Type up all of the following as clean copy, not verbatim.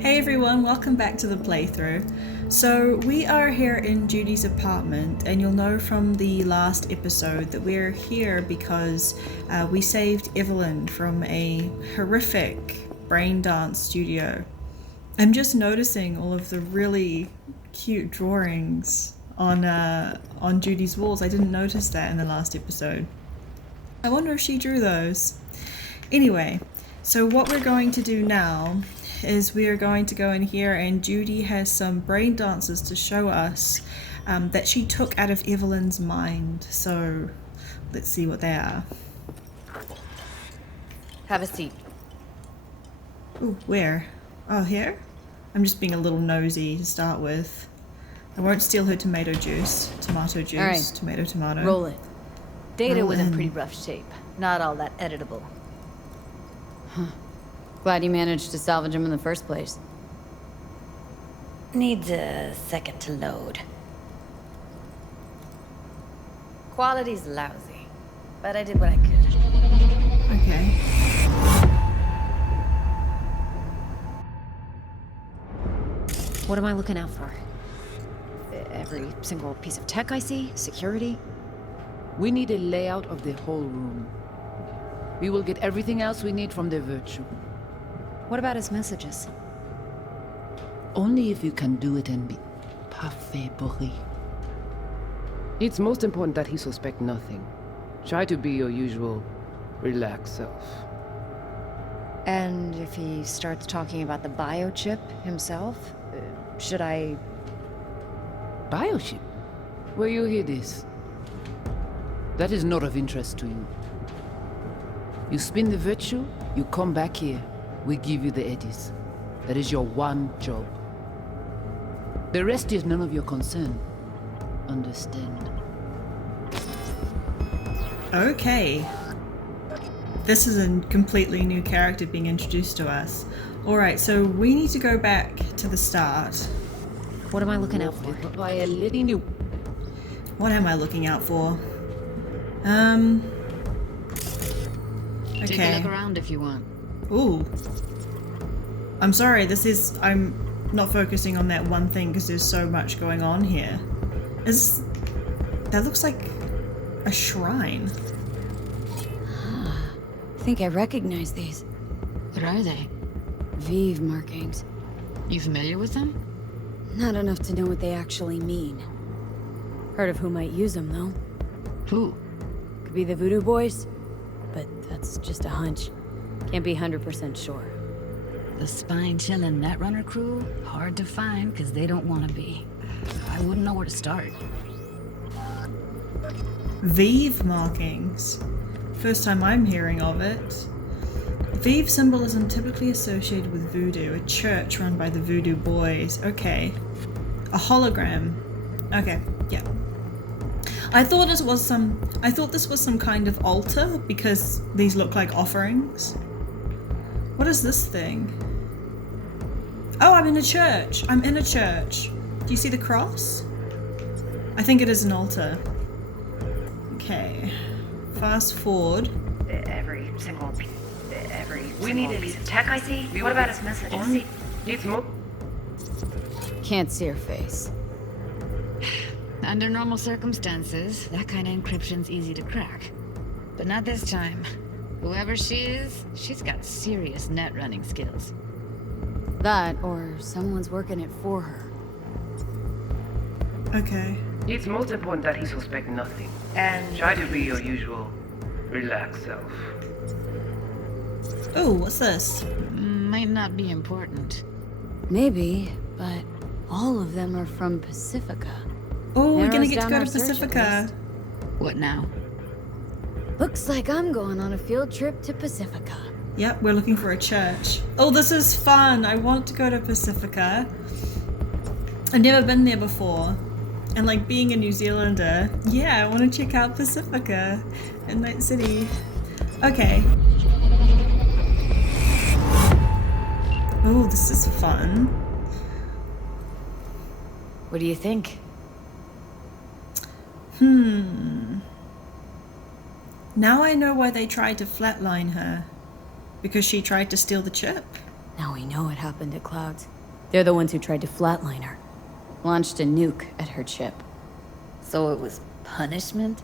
Hey everyone, welcome back to the playthrough. So we are here in Judy's apartment, and you'll know from the last episode that we're here because we saved Evelyn from a horrific brain dance studio. I'm just noticing all of the really cute drawings on Judy's walls. I didn't notice that in the last episode. I wonder if she drew those. Anyway, so what we're going to do now is we are going to go in here, and Judy has some brain dances to show us that she took out of Evelyn's mind. So let's see what they are. Have a seat. Ooh, where? Oh, here? I'm just being a little nosy to start with. I won't steal her tomato juice. Tomato juice. All right. Tomato. Roll it. Data was in in. pretty rough shape. Not all that editable. Huh. Glad you managed to salvage him in the first place. Needs a second to load. Quality's lousy, but I did what I could. Okay. What am I looking out for? Every single piece of tech I see? Security? We need a layout of the whole room. We will get everything else we need from the virtue. What about his messages? Only if you can do it and be parfait bourré. It's most important that he suspect nothing. Try to be your usual, relaxed self. And if he starts talking about the biochip himself, should I... Biochip? Where you hear this? That is not of interest to you. You spin the virtue, you come back here. We give you the eddies. That is your one job. The rest is none of your concern. Understand? Okay. This is a completely new character being introduced to us. Alright, so we need to go back to the start. What am I looking out for? By a lady new. What am I looking out for? Okay. Take a look around if you want. Ooh. I'm sorry, I'm not focusing on that one thing because there's so much going on here. That looks like a shrine. I think I recognize these. What are they? Vive markings. You familiar with them? Not enough to know what they actually mean. Heard of who might use them, though. Who? Could be the Voodoo boys, but that's just a hunch. Can't be 100% sure. The spine-chilling Netrunner crew? Hard to find, because they don't want to be. I wouldn't know where to start. Vive markings. First time I'm hearing of it. Vive symbolism typically associated with Voodoo, a church run by the Voodoo boys. Okay. A hologram. Okay, yeah. I thought this was some kind of altar because these look like offerings. What is this thing? Oh, I'm in a church. I'm in a church. Do you see the cross? I think it is an altar. Okay. Fast forward. We need a piece of tech I see. What about his messages? Can't see her face. Under normal circumstances, that kind of encryption's easy to crack. But not this time. Whoever she is, she's got serious net running skills. That, or someone's working it for her. Okay. It's most important that he suspect nothing. And try to be your usual, relaxed self. Oh, what's this? Might not be important. Maybe, but all of them are from Pacifica. Oh, we're gonna Narrows get to down go our to search at Pacifica. least. What now? Looks like I'm going on a field trip to Pacifica. Yep, we're looking for a church. Oh, this is fun. I want to go to Pacifica. I've never been there before. And like being a New Zealander, yeah, I want to check out Pacifica and Night City. Okay. Oh, this is fun. What do you think? Now I know why they tried to flatline her. Because she tried to steal the chip. Now we know what happened at Clouds. They're the ones who tried to flatline her. Launched a nuke at her chip. So it was punishment?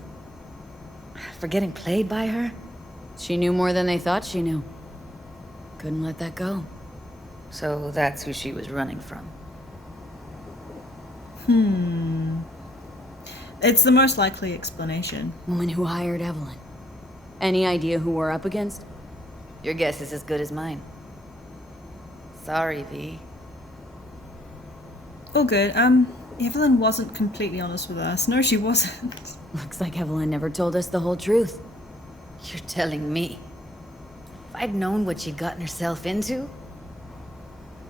For getting played by her? She knew more than they thought she knew. Couldn't let that go. So that's who she was running from. It's the most likely explanation. Woman who hired Evelyn. Any idea who we're up against? Your guess is as good as mine. Sorry, V. All good. Evelyn wasn't completely honest with us. No, she wasn't. Looks like Evelyn never told us the whole truth. You're telling me. If I'd known what she'd gotten herself into...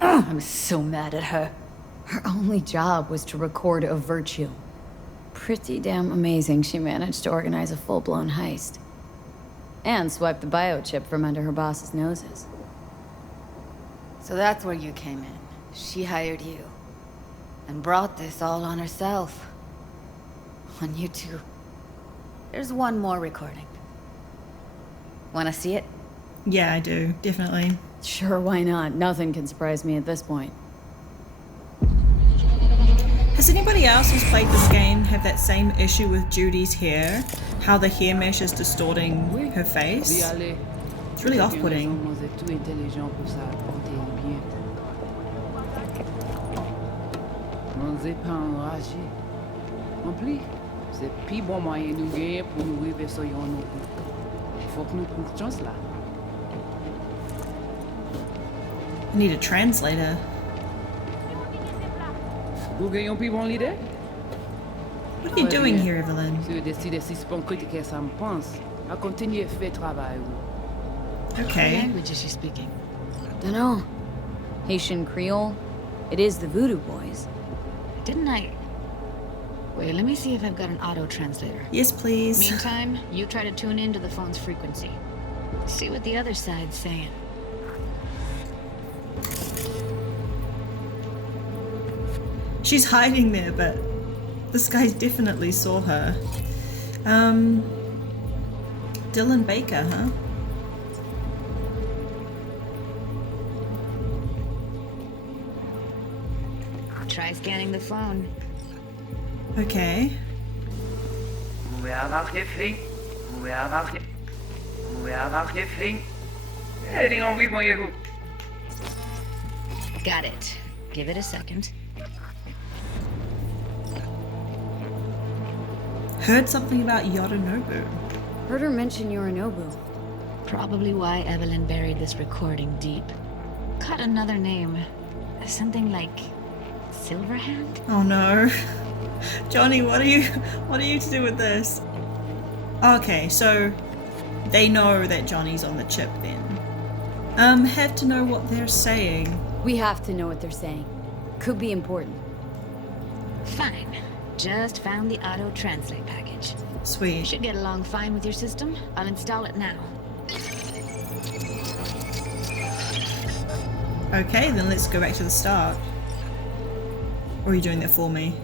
I'm so mad at her. Her only job was to record a virtue. Pretty damn amazing she managed to organize a full-blown heist. And swipe the biochip from under her boss's noses. So that's where you came in. She hired you. And brought this all on herself. On you two. There's one more recording. Wanna see it? Yeah, I do. Definitely. Sure, why not? Nothing can surprise me at this point. Has anybody else who's played this game have that same issue with Judy's hair? How the hair mesh is distorting her face? It's really off-putting. I need a translator. Vous gagnons plus bon l'idée? What are you doing here, Evelyn? Si vous décidez si c'est bon que ça me pense, à continuer à faire travail. What Okay. language is she speaking? Dunno. Haitian Creole? It is the Voodoo boys. Didn't I... Wait, let me see if I've got an auto-translator. Yes, please. Meantime, you try to tune into the phone's frequency. See what the other side's saying. She's hiding there, but this guy definitely saw her. Dylan Baker, huh? Try scanning the phone. Okay. Got it. Give it a second. Heard something about Yorinobu. Heard her mention Yorinobu. Probably why Evelyn buried this recording deep. Caught another name. Something like... Silverhand? Oh no. Johnny, what are you to do with this? Okay, so they know that Johnny's on the chip then. Have to know what they're saying. We have to know what they're saying. Could be important. Fine. Just found the auto-translate package. Sweet. Should get along fine with your system. I'll install it now. Okay, then let's go back to the start. Or are you doing that for me?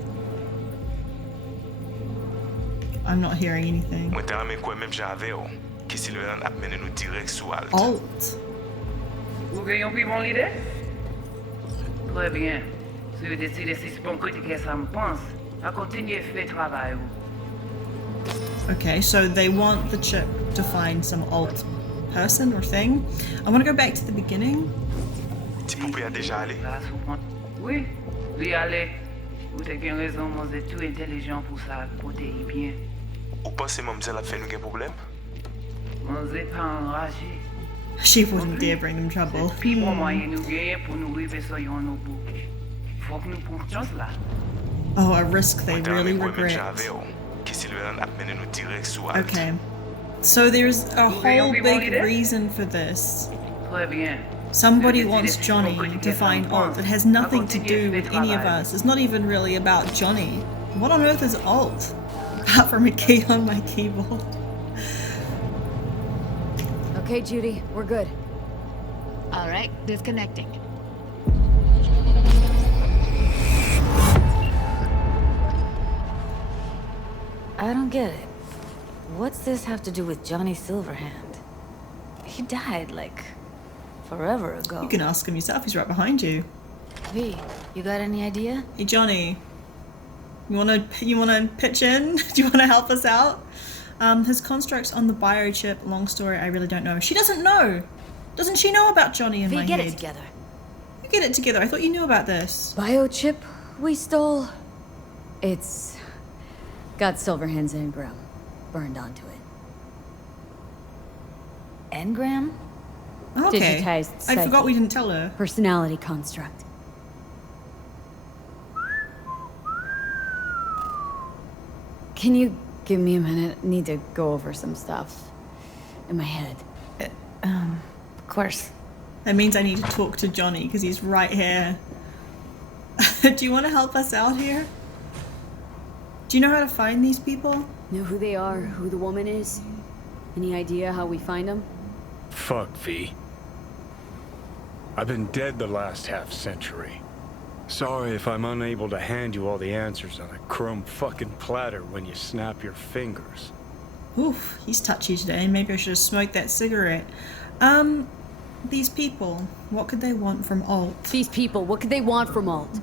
I'm not hearing anything. Alt. Vous gagnons plus bon l'idée? Très bien. Si vous décidez si c'est bon que ça me pense, à continuer à faire travail. Okay, so they want the chip to find some alt person or thing. I want to go back to the beginning. Oui, oui, allez. Vous avez bien raison, moi vous êtes tout intelligent pour ça, côté bien. Ou pensez moi me dire la fait nous un problème? Moi vous êtes pas enragé. She wouldn't dare bring them trouble. Puis bon moyen nous gagner pour nous arriver sur nos boucs. Faut que nous prenions chance là. Oh, a risk they really regret. Okay. So there's a whole big reason for this. Très bien. Somebody wants Johnny to find alt. It has nothing to do with any of us. It's not even really about Johnny. What on earth is alt? Apart from a key on my keyboard. Okay, Judy, we're good. All right, disconnecting. I don't get it. What's this have to do with Johnny Silverhand? He died, like, forever ago. You can ask him yourself, he's right behind you. V, you got any idea? Hey Johnny, you wanna pitch in? Do you wanna help us out? His constructs on the biochip, long story, I really don't know. She doesn't know! Doesn't she know about Johnny in V, my get head? it together. You get it together, I thought you knew about this. Biochip we stole? It's got Silverhand's engram burned onto it. Engram? Okay, Digitized I forgot psyche. we didn't tell her. Personality construct. Can you give me a minute? Need to go over some stuff in my head. Of course. That means I need to talk to Johnny because he's right here. Do you want to help us out here? Do you know how to find these people? Know who they are, who the woman is? Any idea how we find them? Fuck, V. I've been dead the last half-century. Sorry if I'm unable to hand you all the answers on a chrome fucking platter when you snap your fingers. Oof, he's touchy today. Maybe I should have smoked that cigarette. These people, what could they want from Alt? These people, what could they want from Alt?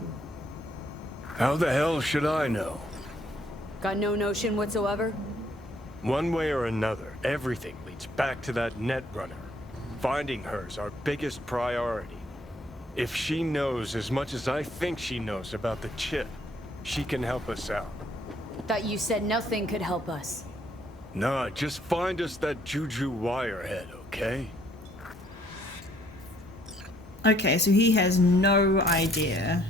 How the hell should I know? Got no notion whatsoever? One way or another, everything leads back to that Netrunner. Finding her's our biggest priority. If she knows as much as I think she knows about the chip, she can help us out. Thought you said nothing could help us. Nah, just find us that Juju wirehead, okay? Okay, so he has no idea.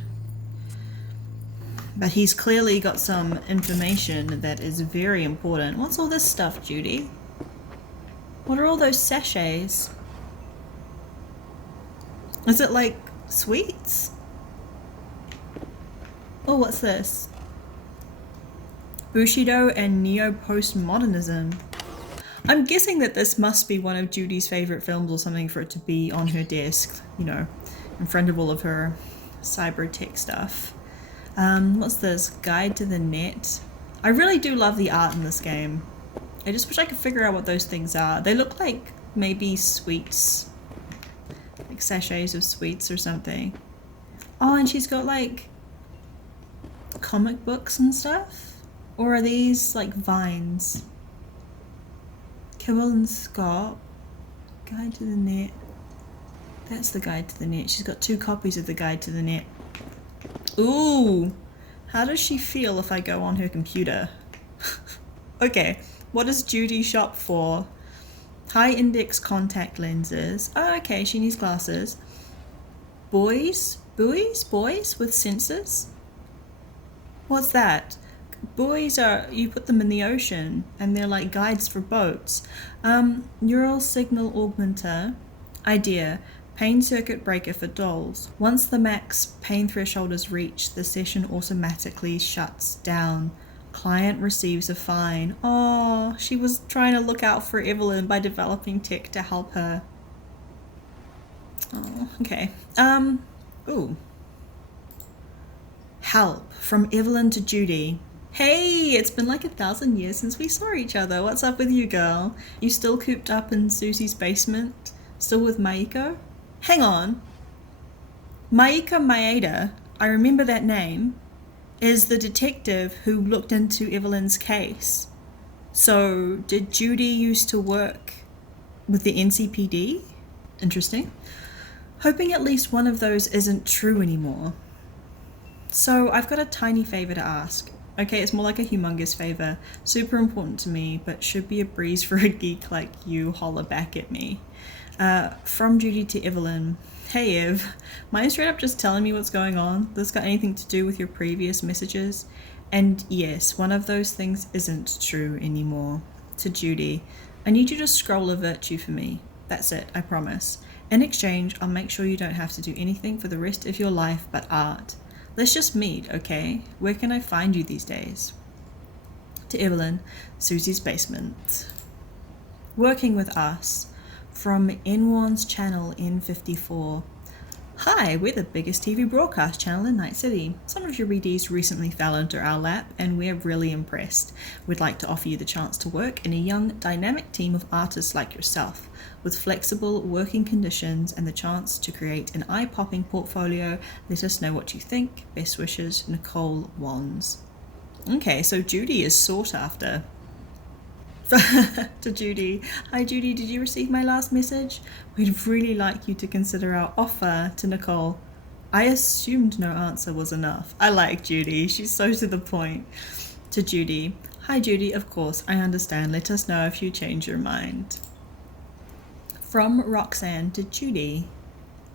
But he's clearly got some information that is very important. What's all this stuff, Judy? What are all those sachets? Is it like sweets? Oh, what's this? Bushido and neo-postmodernism. I'm guessing that this must be one of Judy's favorite films or something for it to be on her desk, you know, in front of all of her cyber tech stuff. What's this? Guide to the Net. I really do love the art in this game. I just wish I could figure out what those things are. They look like maybe sweets. Like sachets of sweets or something. Oh, and she's got like comic books and stuff? Or are these like vines? Kibble and Scott. Guide to the Net. That's the Guide to the Net. She's got 2 copies of the Guide to the Net. Ooh! How does she feel if I go on her computer? Okay, what does Judy shop for? High index contact lenses. Oh, okay, she needs glasses. Buoys with sensors? What's that? Buoys are, you put them in the ocean and they're like guides for boats. Neural signal augmenter. Idea. Pain circuit breaker for dolls. Once the max pain threshold is reached, the session automatically shuts down. Client receives a fine. Oh, she was trying to look out for Evelyn by developing tech to help her. Oh, okay. Ooh. Help. From Evelyn to Judy. Hey, it's been like 1,000 years since we saw each other. What's up with you, girl? You still cooped up in Susie's basement? Still with Maiko? Hang on. Maiko Maeda, I remember that name, is the detective who looked into Evelyn's case. So, did Judy used to work with the NCPD? Interesting. Hoping at least one of those isn't true anymore. So, I've got a tiny favor to ask. Okay, it's more like a humongous favor. Super important to me, but should be a breeze for a geek like you. Holler back at me. From Judy to Evelyn. Hey Ev, mind straight up just telling me what's going on? This got anything to do with your previous messages? And yes, one of those things isn't true anymore. To Judy, I need you to scroll a virtue for me. That's it, I promise. In exchange, I'll make sure you don't have to do anything for the rest of your life but art. Let's just meet, okay? Where can I find you these days? To Evelyn, Susie's basement. Working with us. From N1's channel N54. Hi, we're the biggest TV broadcast channel in Night City. Some of your readees recently fell into our lap and we're really impressed. We'd like to offer you the chance to work in a young, dynamic team of artists like yourself, with flexible working conditions and the chance to create an eye-popping portfolio. Let us know what you think. Best wishes, Nicole Wands. Okay, so Judy is sought after. To Judy. Hi Judy, did you receive my last message? We'd really like you to consider our offer. To Nicole. I assumed no answer was enough. I like Judy, she's so to the point. To Judy. Hi Judy, of course, I understand. Let us know if you change your mind. From Roxanne to Judy.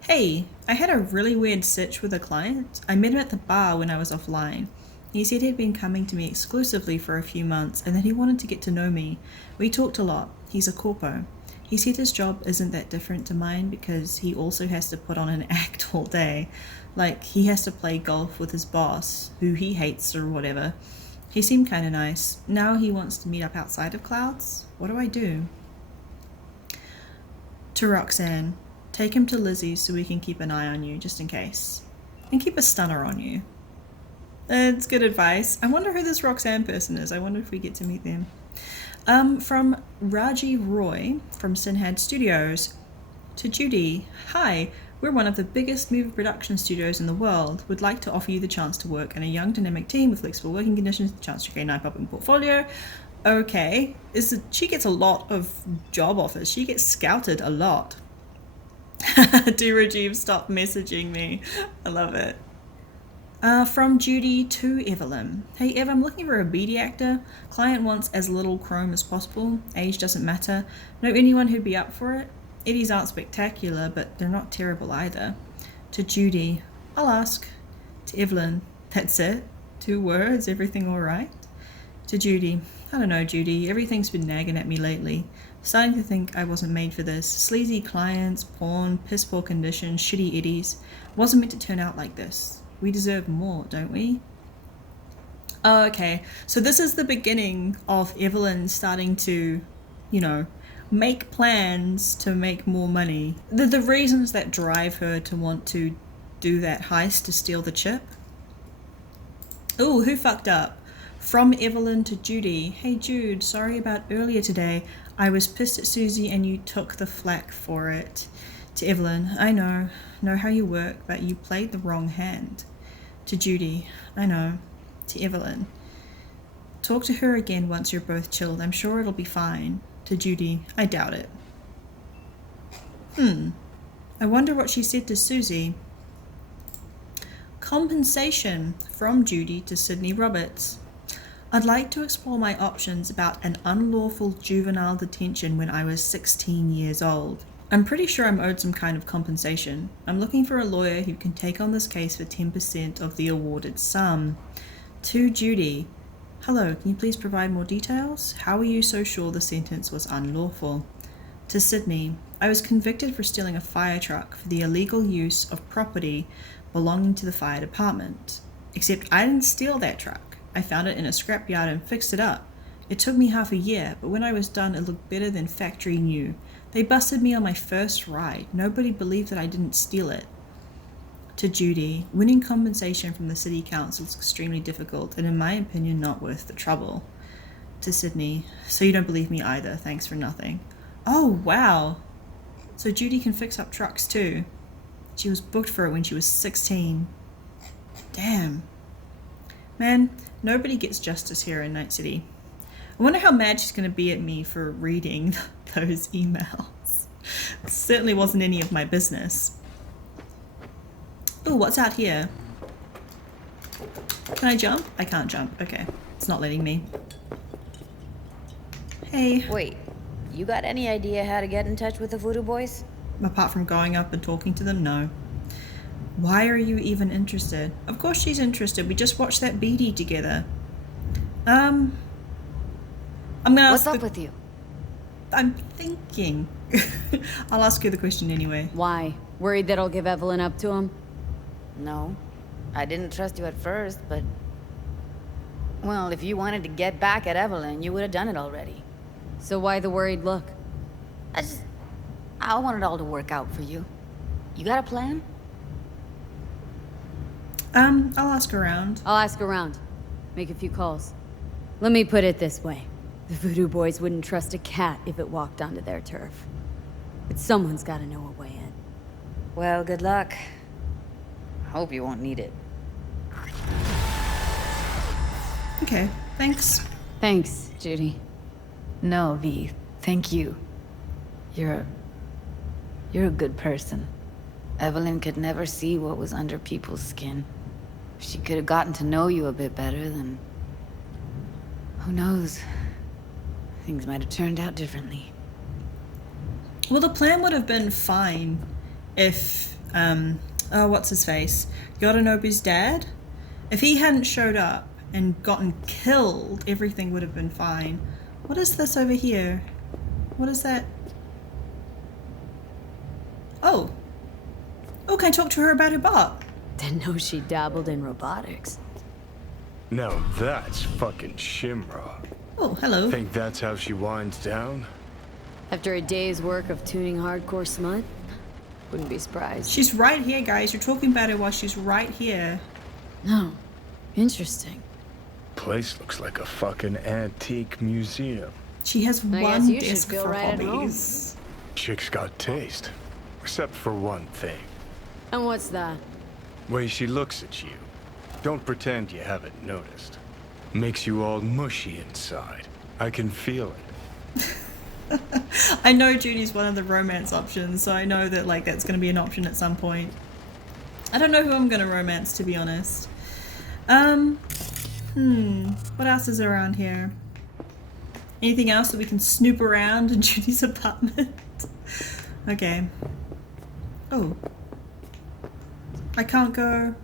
Hey, I had a really weird sitch with a client. I met him at the bar when I was offline. He said he'd been coming to me exclusively for a few months and that he wanted to get to know me. We talked a lot. He's a Corpo. He said his job isn't that different to mine because he also has to put on an act all day. Like, he has to play golf with his boss, who he hates or whatever. He seemed kind of nice. Now he wants to meet up outside of Clouds. What do I do? To Roxanne. Take him to Lizzie's so we can keep an eye on you, just in case. And keep a stunner on you. It's good advice. I wonder who this Roxanne person is. I wonder if we get to meet them. From Raji Roy from Sinhad Studios. To Judy. Hi, we're one of the biggest movie production studios in the world. Would like to offer you the chance to work in a young dynamic team with flexible working conditions, the chance to create an eye-popping portfolio. Okay. She gets a lot of job offers. She gets scouted a lot. Do Rajiv stop messaging me? I love it. From Judy to Evelyn. Hey Ev, I'm looking for a BD actor. Client wants as little chrome as possible. Age doesn't matter. Know anyone who'd be up for it? Eddies aren't spectacular, but they're not terrible either. To Judy. I'll ask. To Evelyn. That's it? 2 words? Everything alright? To Judy. I don't know, Judy. Everything's been nagging at me lately. Starting to think I wasn't made for this. Sleazy clients, porn, piss poor conditions, shitty eddies. Wasn't meant to turn out like this. We deserve more, don't we? Oh, okay. So this is the beginning of Evelyn starting to, make plans to make more money. The reasons that drive her to want to do that heist to steal the chip. Oh, who fucked up? From Evelyn to Judy. Hey Jude, sorry about earlier today. I was pissed at Susie and you took the flak for it. To Evelyn. I know how you work, but you played the wrong hand. To Judy. I know. To Evelyn. Talk to her again once you're both chilled. I'm sure it'll be fine. To Judy. I doubt it. I wonder what she said to Susie. Compensation. From Judy to Sydney Roberts. I'd like to explore my options about an unlawful juvenile detention when I was 16 years old. I'm pretty sure I'm owed some kind of compensation. I'm looking for a lawyer who can take on this case for 10% of the awarded sum. To Judy. Hello, can you please provide more details? How are you so sure the sentence was unlawful? To Sydney. I was convicted for stealing a fire truck for the illegal use of property belonging to the fire department. Except I didn't steal that truck. I found it in a scrapyard and fixed it up. It took me half a year, but when I was done it looked better than factory new. They busted me on my first ride. Nobody believed that I didn't steal it. To Judy. Winning compensation from the city council is extremely difficult and in my opinion not worth the trouble. To Sydney. So you don't believe me either. Thanks for nothing. Oh, wow. So Judy can fix up trucks too. She was booked for it when she was 16. Damn. Man, nobody gets justice here in Night City. I wonder how mad she's going to be at me for reading those emails. It certainly wasn't any of my business. Oh, what's out here? Can I jump? I can't jump. Okay. It's not letting me. Hey. Wait, you got any idea how to get in touch with the Voodoo boys? Apart from going up and talking to them, no. Why are you even interested? Of course she's interested. We just watched that BD together. I'm gonna ask. What's up with you? I'm thinking. I'll ask you the question anyway. Why? Worried that I'll give Evelyn up to him? No. I didn't trust you at first, but... Well, if you wanted to get back at Evelyn, you would have done it already. So why the worried look? I want it all to work out for you. You got a plan? I'll ask around. I'll ask around. Make a few calls. Let me put it this way. The Voodoo boys wouldn't trust a cat if it walked onto their turf. But someone's gotta know a way in. Well, good luck. Hope you won't need it. Okay, thanks. Thanks, Judy. No, V. Thank you. You're a good person. Evelyn could never see what was under people's skin. If she could have gotten to know you a bit better, then... who knows? Things might have turned out differently. Well, the plan would have been fine if, oh, what's his face? Yorinobu's dad? If he hadn't showed up and gotten killed, everything would have been fine. What is this over here? What is that? Oh. Oh, can I talk to her about her bot? Didn't know she dabbled in robotics. Now that's fucking Shimra. Oh, hello. Think that's how she winds down? After a day's work of tuning hardcore smut? Wouldn't be surprised. She's right here, guys. You're talking about her while she's right here. No. Interesting. Place looks like a fucking antique museum. She has I one guess you should desk feel for right at home. hobbies. Chick's got taste. Except for one thing. And what's that? Way she looks at you. Don't pretend you haven't noticed. Makes you all mushy inside. I can feel it. I know Judy's one of the romance options, so I know that like that's going to be an option at some point. I don't know who I'm going to romance, to be honest. What else is around here? Anything else that we can snoop around in Judy's apartment? Okay. Oh. I can't go...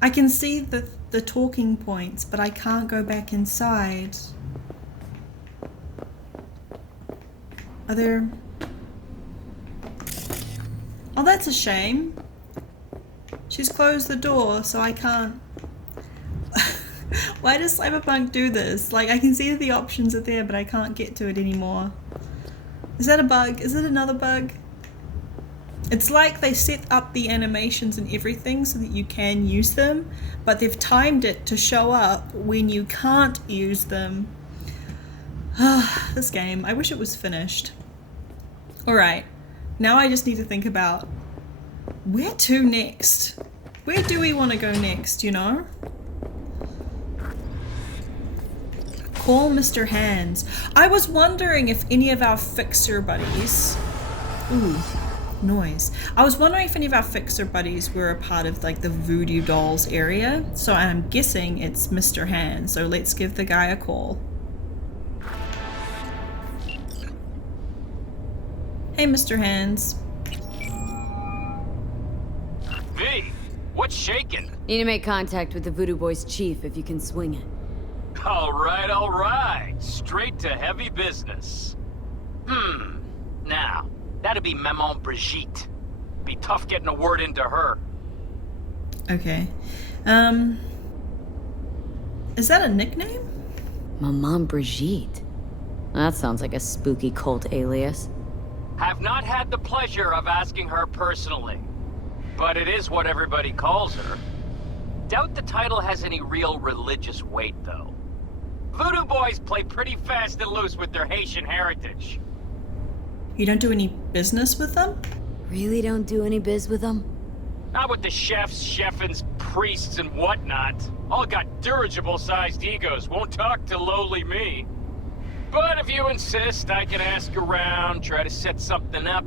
I can see the talking points, but I can't go back inside. Are there... Oh, that's a shame. She's closed the door, so I can't... Why does Cyberpunk do this? Like, I can see the options are there, but I can't get to it anymore. Is that a bug? Is it another bug? It's like they set up the animations and everything so that you can use them, but they've timed it to show up when you can't use them. This game, I wish it was finished. Alright, now I just need to think about where to next. Where do we want to go next, you know? Call Mr. Hands. I was wondering if any of our fixer buddies... Ooh, noise. I was wondering if any of our fixer buddies were a part of like the Voodoo dolls area. So I'm guessing it's Mr. Hands. So let's give the guy a call. Hey, Mr. Hands. V, what's shaking? Need to make contact with the Voodoo Boys chief if you can swing it. All right. Straight to heavy business. Now, that'd be Maman Brigitte. Be tough getting a word into her. Okay. Is that a nickname? Maman Brigitte. That sounds like a spooky cult alias. Have not had the pleasure of asking her personally, but it is what everybody calls her. Doubt the title has any real religious weight, though. Voodoo boys play pretty fast and loose with their Haitian heritage. You don't do any business with them? Really don't do any biz with them? Not with the chefs, cheffins, priests, and whatnot. All got dirigible-sized egos, won't talk to lowly me. But if you insist, I can ask around, try to set something up.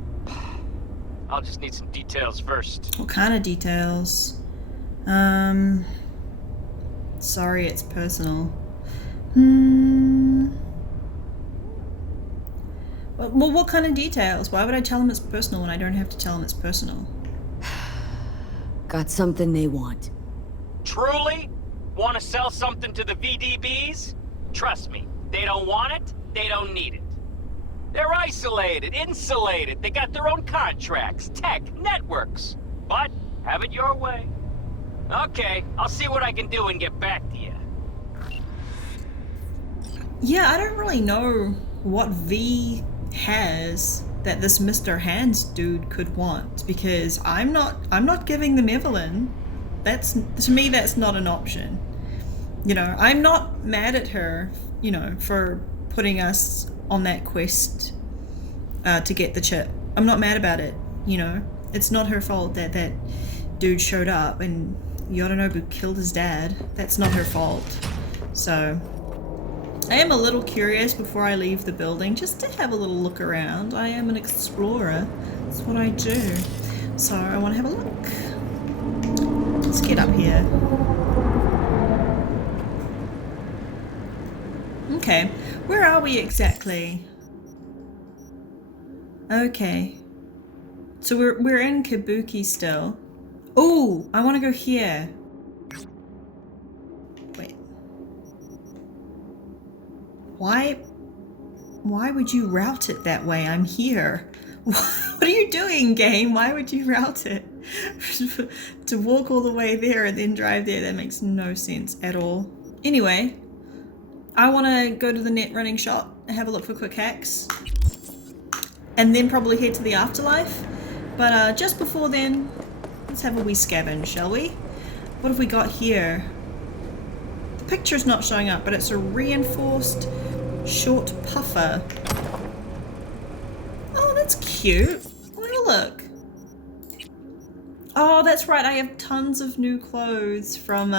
I'll just need some details first. What kind of details? Sorry, it's personal. Well, what kind of details? Why would I tell him it's personal when I don't have to tell him it's personal? Got something they want. Truly? Want to sell something to the VDBs? Trust me, they don't want it, they don't need it. They're isolated, insulated, they got their own contracts, tech, networks. But, have it your way. Okay, I'll see what I can do and get back to you. Yeah, I don't really know what V has that this Mr. Hands dude could want, because I'm not giving them Evelyn. That's, to me, that's not an option. You know, I'm not mad at her, you know, for putting us on that quest to get the chip. I'm not mad about it, you know. It's not her fault that that dude showed up and Yorinobu killed his dad. That's not her fault. So I am a little curious before I leave the building, just to have a little look around. I am an explorer. That's what I do. So I want to have a look. Let's get up here. Okay, where are we exactly? Okay. So we're in Kabuki still. Oh, I want to go here. Wait. Why would you route it that way? I'm here. What are you doing, game? Why would you route it? To walk all the way there and then drive there, that makes no sense at all. Anyway, I want to go to the Netrunner Shop and have a look for quick hacks. And then probably head to the afterlife. But just before then, let's have a wee scavenge, shall we? What have we got here? The picture's not showing up, but it's a reinforced short puffer. Oh, that's cute. Oh, look. Oh, that's right. I have tons of new clothes from,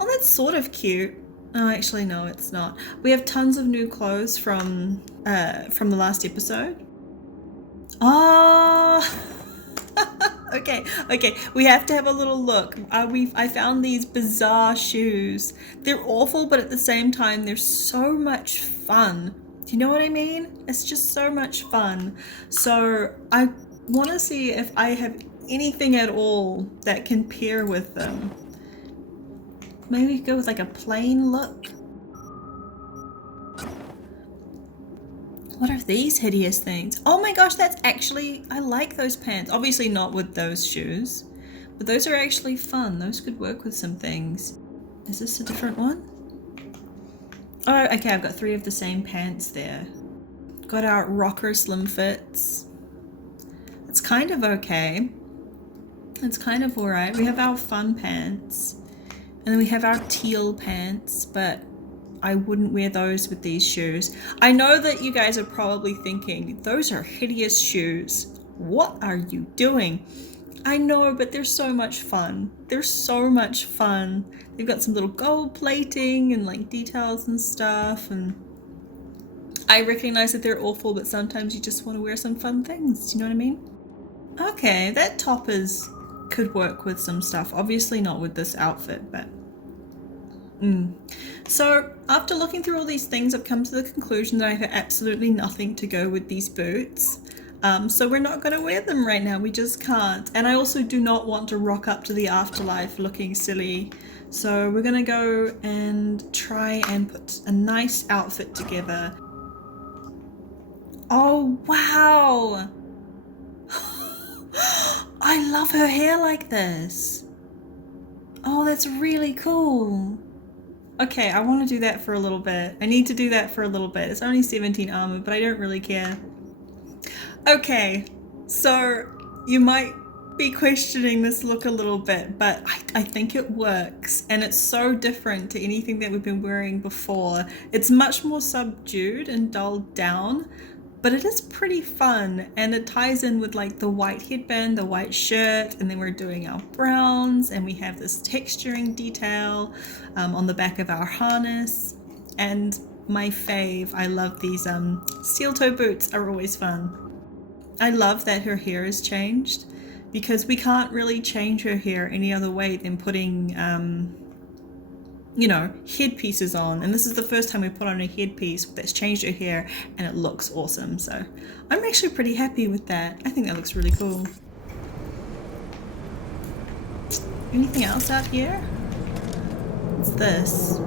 Oh, that's sort of cute. Oh, actually, no, it's not. We have tons of new clothes from the last episode. Oh, okay. We have to have a little look. I found these bizarre shoes. They're awful, but at the same time, they're so much fun. Do you know what I mean? It's just so much fun. So I want to see if I have anything at all that can pair with them. Maybe go with like a plain look. What are these hideous things? Oh my gosh, that's actually, I like those pants. Obviously not with those shoes, but those are actually fun. Those could work with some things. Is this a different one? Oh, okay, I've got 3 of the same pants there. Got our rocker slim fits. It's kind of okay. It's kind of alright. We have our fun pants. And then we have our teal pants, but I wouldn't wear those with these shoes. I know that you guys are probably thinking, those are hideous shoes. What are you doing? I know, but they're so much fun. They're so much fun. They've got some little gold plating and like details and stuff. And I recognize that they're awful, but sometimes you just want to wear some fun things. Do you know what I mean? Okay, that top could work with some stuff. Obviously not with this outfit, but So after looking through all these things, I've come to the conclusion that I have absolutely nothing to go with these boots. So we're not going to wear them right now. We just can't. And I also do not want to rock up to the afterlife looking silly. So we're going to go and try and put a nice outfit together. Oh, wow. I love her hair like this. Oh, that's really cool. Okay, I want to do that for a little bit. I need to do that for a little bit. It's only 17 armor, but I don't really care. Okay, so you might be questioning this look a little bit, but I think it works. And it's so different to anything that we've been wearing before. It's much more subdued and dulled down, but it is pretty fun. And it ties in with like the white headband, the white shirt, and then we're doing our browns, and we have this texturing detail on the back of our harness. And my fave, I love these steel toe boots, are always fun. I love that her hair has changed, because we can't really change her hair any other way than putting you know, headpieces on. And this is the first time we put on a headpiece that's changed her hair, and it looks awesome. So I'm actually pretty happy with that. I think that looks really cool. Anything else out here? What's this?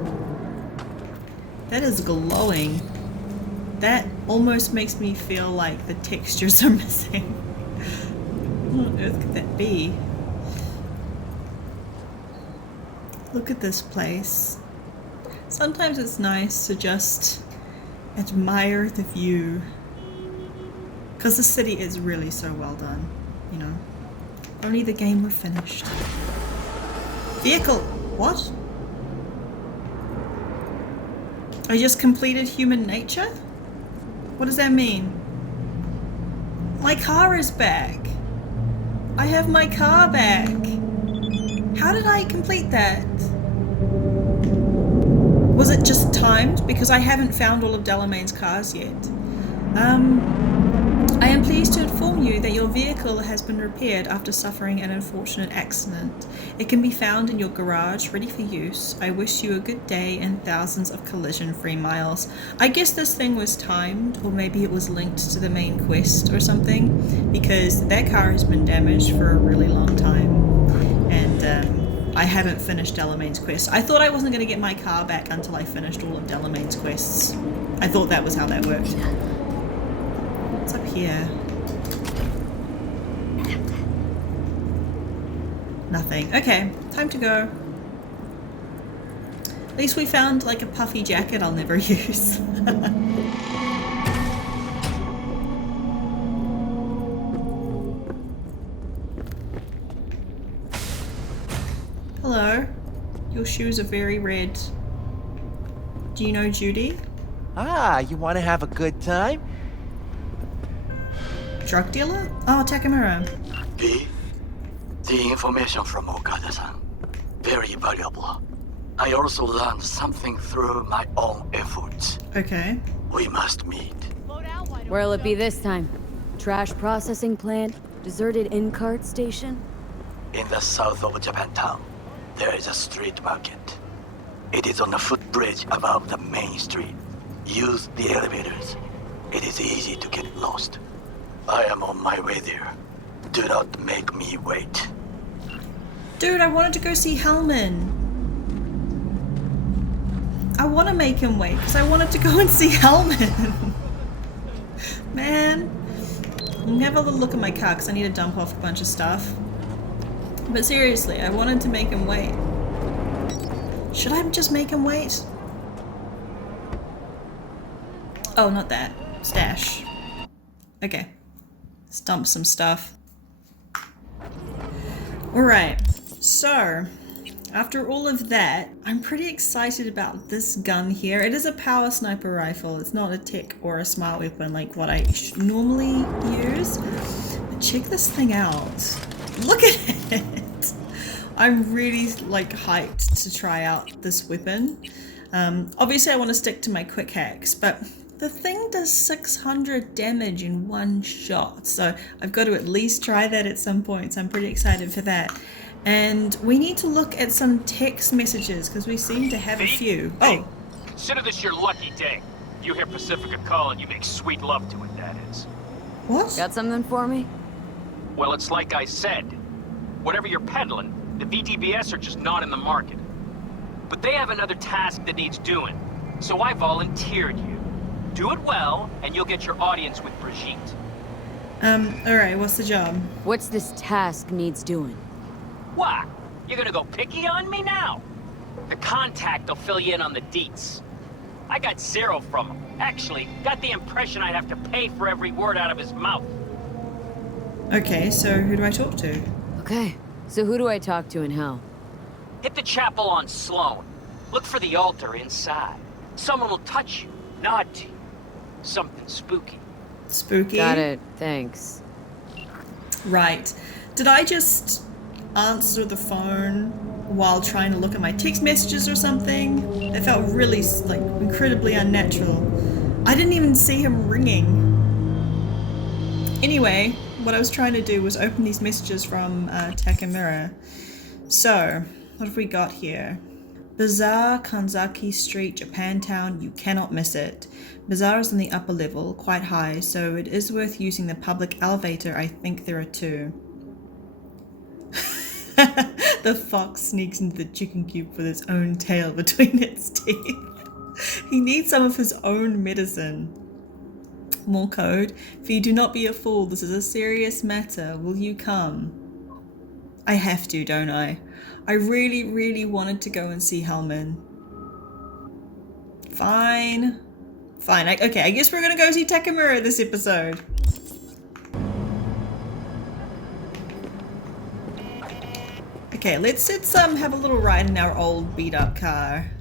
That is glowing. That almost makes me feel like the textures are missing. What on earth could that be? Look at this place. Sometimes it's nice to just admire the view, because the city is really so well done, you know. Only the game were finished. Vehicle! What? I just completed human nature? What does that mean? My car is back. I have my car back. How did I complete that? Was it just timed? Because I haven't found all of Delamain's cars yet. I am pleased to inform you that your vehicle has been repaired after suffering an unfortunate accident. It can be found in your garage, ready for use. I wish you a good day and thousands of collision-free miles. I guess this thing was timed, or maybe it was linked to the main quest or something, because that car has been damaged for a really long time. And I haven't finished Delamain's quest. I thought I wasn't going to get my car back until I finished all of Delamain's quests. I thought that was how that worked. What's up here? Nothing. Okay, time to go. At least we found like a puffy jacket I'll never use. Hello. Your shoes are very red. Do you know Judy? Ah, you want to have a good time? Drug dealer? Oh, Takemura. The information from Okada-san, very valuable. I also learned something through my own efforts. Okay. We must meet. Where'll it be this time? Trash processing plant? Deserted in-cart station? In the south of Japantown, there is a street market. It is on a footbridge above the main street. Use the elevators. It is easy to get lost. I am on my way there. Do not make me wait. Dude, I wanted to go see Hellman. I want to make him wait because I wanted to go and see Hellman. Man. Let me have a little look at my car because I need to dump off a bunch of stuff. But seriously, I wanted to make him wait. Should I just make him wait? Oh, not that. Stash. Okay. Let's dump some stuff. Alright, so after all of that, I'm pretty excited about this gun here. It is a power sniper rifle. It's not a tech or a smart weapon like what I normally use. But check this thing out. Look at it! I'm really like hyped to try out this weapon. Obviously I want to stick to my quick hacks, but the thing does 600 damage in one shot, so I've got to at least try that at some point, so I'm pretty excited for that. And we need to look at some text messages, because we seem to have a few. Oh! Consider this your lucky day. You hear Pacifica call and you make sweet love to it, that is. What? Got something for me? Well, it's like I said. Whatever you're peddling, the VTBS are just not in the market. But they have another task that needs doing, so I volunteered you. Do it well, and you'll get your audience with Brigitte. Alright, what's the job? What's this task needs doing? What? You're gonna go picky on me now? The contact will fill you in on the deets. I got zero from him. Actually, got the impression I'd have to pay for every word out of his mouth. Okay, so who do I talk to? Okay, so who do I talk to and how? Hit the chapel on Sloan. Look for the altar inside. Someone will touch you, nod to you. Something spooky. Spooky? Got it, thanks. Right. Did I just answer the phone while trying to look at my text messages or something? It felt really, like, incredibly unnatural. I didn't even see him ringing. Anyway, what I was trying to do was open these messages from Takemura. So, what have we got here? Bazaar, Kanzaki Street, Japantown, you cannot miss it. Bazaar is on the upper level, quite high, so it is worth using the public elevator. I think there are two. The fox sneaks into the chicken coop with its own tail between its teeth. He needs some of his own medicine. More code. For you do not be a fool, this is a serious matter. Will you come? I have to, don't I? I really, really wanted to go and see Hellman. Fine. Fine. Okay, I guess we're gonna go see Takemura this episode. Okay, let's have a little ride in our old beat up car.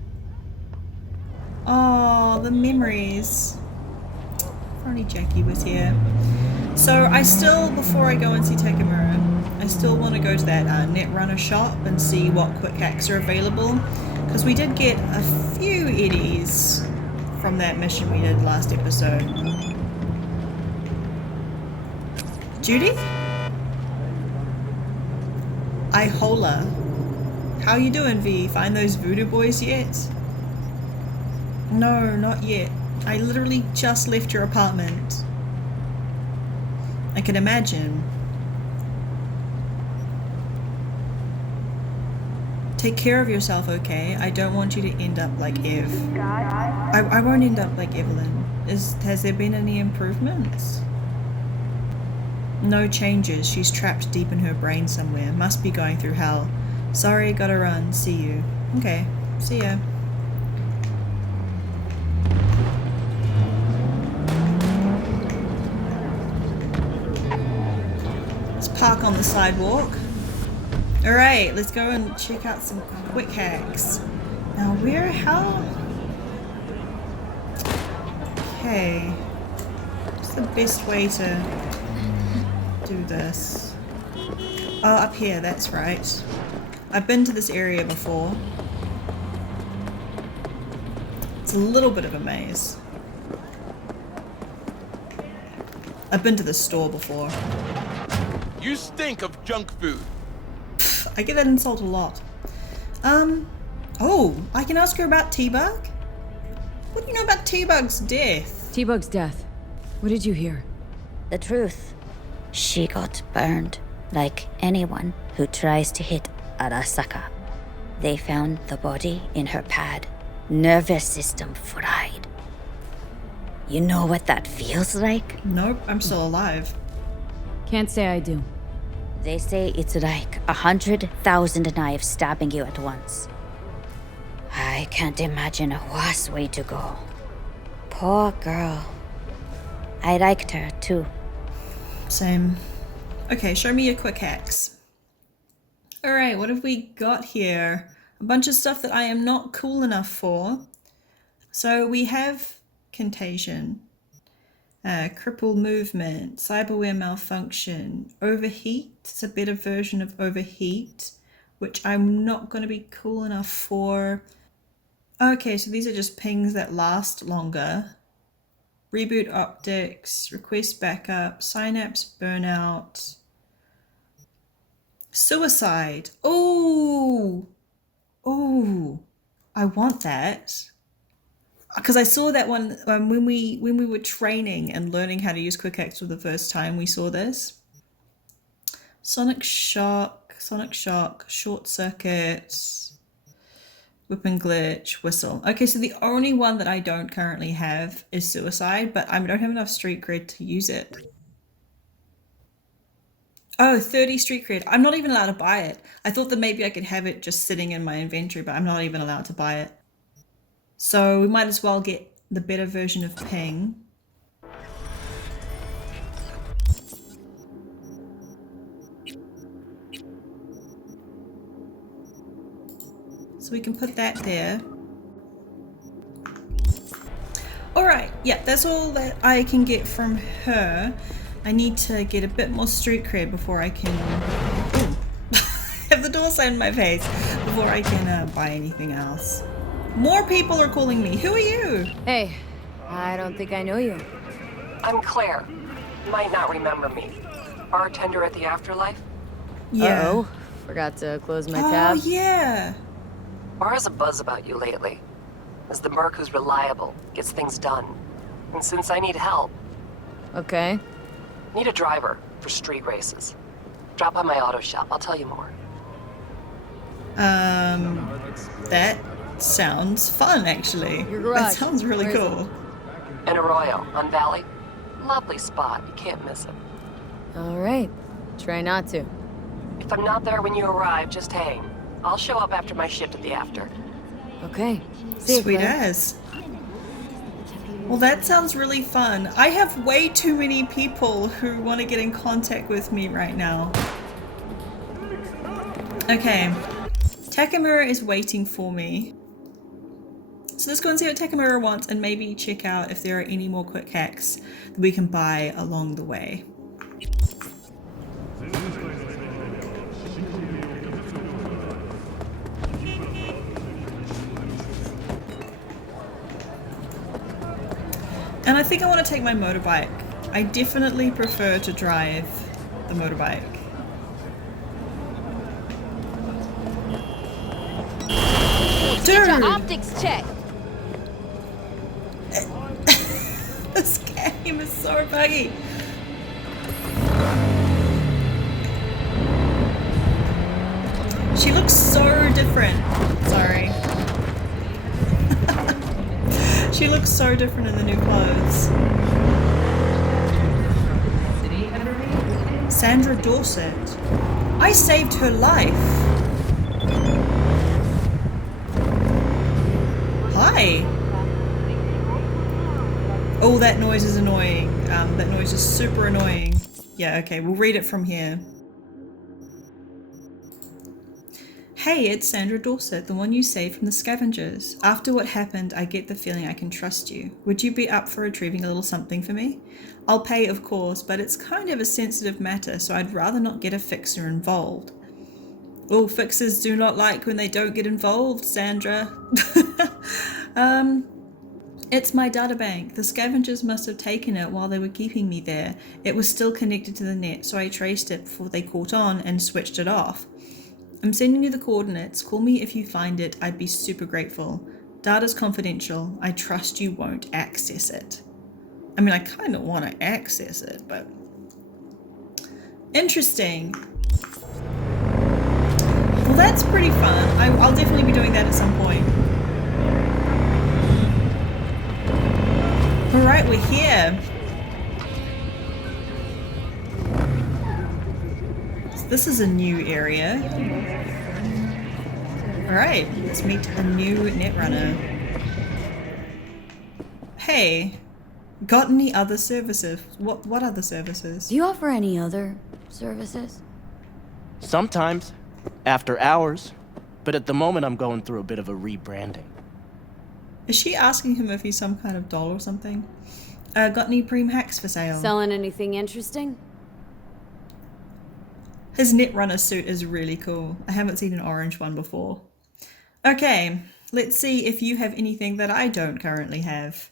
Oh, the memories. If only Jackie was here. So I still, before I go and see Takemura, I still want to go to that Netrunner Shop and see what quick hacks are available. Because we did get a few eddies from that mission we did last episode. Judy? Ihola. How you doing, V? Find those voodoo boys yet? No, not yet. I literally just left your apartment. I can imagine. Take care of yourself, okay? I don't want you to end up like Ev. I won't end up like Evelyn. Has there been any improvements? No changes. She's trapped deep in her brain somewhere. Must be going through hell. Sorry, gotta run. See you. Okay, see ya. Let's park on the sidewalk. Alright, let's go and check out some quick hacks. Now how? Okay. What's the best way to do this? Oh, up here, that's right. I've been to this area before. It's a little bit of a maze. I've been to this store before. You stink of junk food. I get that insult a lot. Oh, I can ask her about T-Bug? What do you know about T-Bug's death? T-Bug's death. What did you hear? The truth. She got burned, like anyone who tries to hit Arasaka. They found the body in her pad. Nervous system fried. You know what that feels like? Nope, I'm still alive. Can't say I do. They say it's like 100,000 knives stabbing you at once. I can't imagine a worse way to go. Poor girl. I liked her too. Same. Okay, show me your quick hacks. Alright, what have we got here? A bunch of stuff that I am not cool enough for. So we have Contagion, Cripple Movement, Cyberware Malfunction, Overheat. It's a better version of Overheat, which I'm not going to be cool enough for. Okay, so these are just pings that last longer. Reboot Optics, Request Backup, Synapse Burnout, Suicide. Oh, I want that. Because I saw that one when we were training and learning how to use quick hacks for the first time. We saw this. Sonic Shock, Short Circuit, Whip and Glitch, Whistle. Okay, so the only one that I don't currently have is Suicide, but I don't have enough street cred to use it. Oh, 30 street cred. I'm not even allowed to buy it. I thought that maybe I could have it just sitting in my inventory, but I'm not even allowed to buy it. So we might as well get the better version of Ping. So we can put that there. Alright, yeah, that's all that I can get from her. I need to get a bit more street cred before I can have the door sign in my face before I can buy anything else. More people are calling me. Who are you? Hey, I don't think I know you. I'm Claire. You might not remember me. Bartender at the Afterlife? Yeah. Uh-oh. Forgot to close my tab. Oh, yeah. Bar has a buzz about you lately. As the merc who's reliable, gets things done. And since I need help... Okay. Need a driver for street races. Drop by my auto shop, I'll tell you more. That sounds fun, actually. Your garage. That sounds really cool. In Arroyo, on Valley. Lovely spot, you can't miss it. Alright. Try not to. If I'm not there when you arrive, just hang. I'll show up after my shift at the after. Okay. See you, Sweet Claire. as. Well, that sounds really fun. I have way too many people who want to get in contact with me right now. Okay. Takemura is waiting for me. So let's go and see what Takemura wants and maybe check out if there are any more quick hacks that we can buy along the way. And I think I want to take my motorbike. I definitely prefer to drive the motorbike. Dude! Get your optics checked. This game is so buggy. She looks so different. Sorry. She looks so different in the new clothes. Sandra Dorsett. I saved her life. Hi. Oh, that noise is annoying. That noise is super annoying. Yeah, okay, we'll read it from here. Hey, it's Sandra Dorsett, the one you saved from the scavengers. After what happened, I get the feeling I can trust you. Would you be up for retrieving a little something for me? I'll pay, of course, but it's kind of a sensitive matter, so I'd rather not get a fixer involved. All fixers do not like when they don't get involved, Sandra. It's my databank. The scavengers must have taken it while they were keeping me there. It was still connected to the net, so I traced it before they caught on and switched it off. I'm sending you the coordinates. Call me if you find it. I'd be super grateful. Data's confidential. I trust you won't access it. I mean, I kind of want to access it, but... Interesting. Well, that's pretty fun. I'll definitely be doing that at some point. Alright, we're here. So this is a new area. Alright, let's meet a new Netrunner. Hey, got any other services? What other services? Do you offer any other services? Sometimes. After hours. But at the moment I'm going through a bit of a rebranding. Is she asking him if he's some kind of doll or something? Got any preem hacks for sale? Selling anything interesting? His Netrunner suit is really cool. I haven't seen an orange one before. Okay, let's see if you have anything that I don't currently have.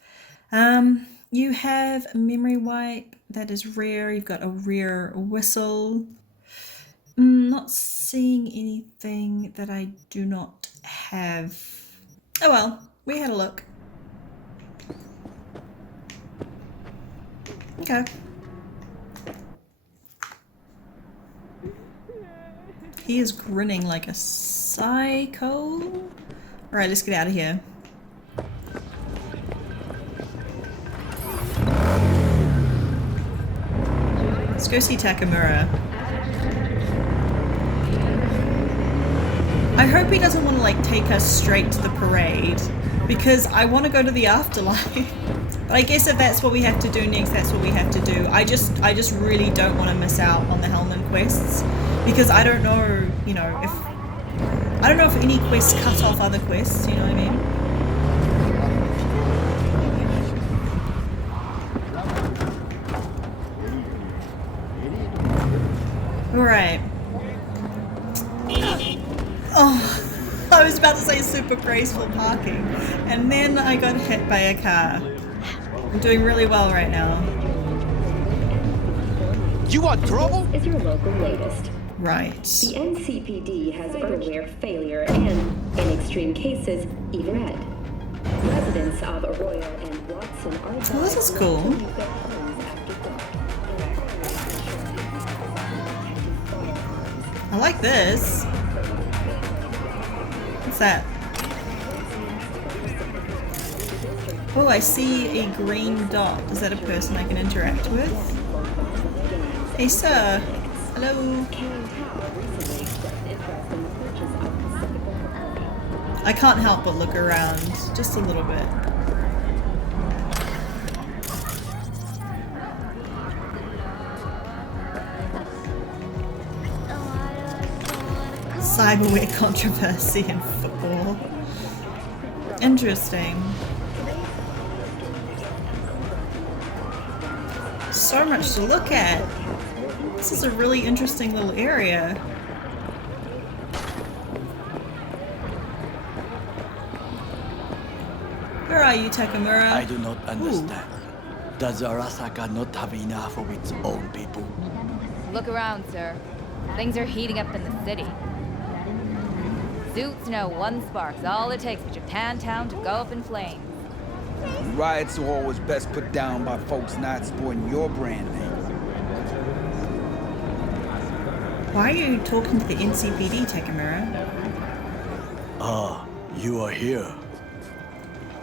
You have a memory wipe. That is rare. You've got a rare whistle. Not seeing anything that I do not have. Oh well. We had a look. Okay. He is grinning like a psycho. Alright, let's get out of here. Let's go see Takemura. I hope he doesn't want to like take us straight to the parade, because I want to go to the afterlife. But I guess if that's what we have to do next, that's what we have to do. I just really don't want to miss out on the Hellman quests, because I don't know, you know, if any quests cut off other quests, you know what I mean? Alright. Oh, I was about to say super graceful parking, and then I got hit by a car. I'm doing really well right now. You want trouble? This is your local latest. Right. The NCPD has hardware failure and, in extreme cases, even red. Residents of Arroyo and Watson are advised this is cool. not to leave their homes after dark. I like this. What's that? Oh, I see a green dot. Is that a person I can interact with? Hey, sir. Hello. I can't help but look around, just a little bit. Cyberware controversy in football. Interesting. So much to look at. This is a really interesting little area. Where are you, Takemura? I do not understand. Does Arasaka not have enough of its own people? Look around, sir. Things are heating up in the city. Suits know one spark's all it takes for Japantown to go up in flames. Riots are always best put down by folks not supporting your brand name. Why are you talking to the NCPD, Takemura? Ah, you are here.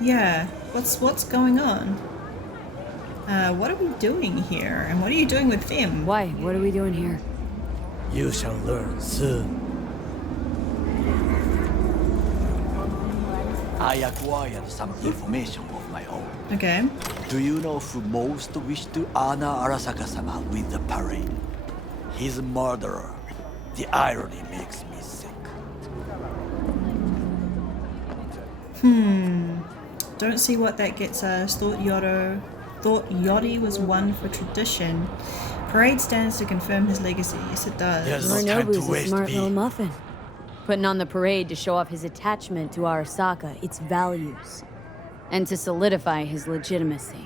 Yeah, what's going on? What are we doing here? And what are you doing with them? Why? What are we doing here? You shall learn soon. I acquired some information of my own. Okay. Do you know who most wished to honor Arasaka-sama with the parade? His murderer. The irony makes me sick. Don't see what that gets us. Thought Yori was one for tradition. Parade stands to confirm his legacy. Yes, it does. There's no time to Yorinobu's a waste, smart B. little muffin. Putting on the parade to show off his attachment to Arasaka, its values. And to solidify his legitimacy.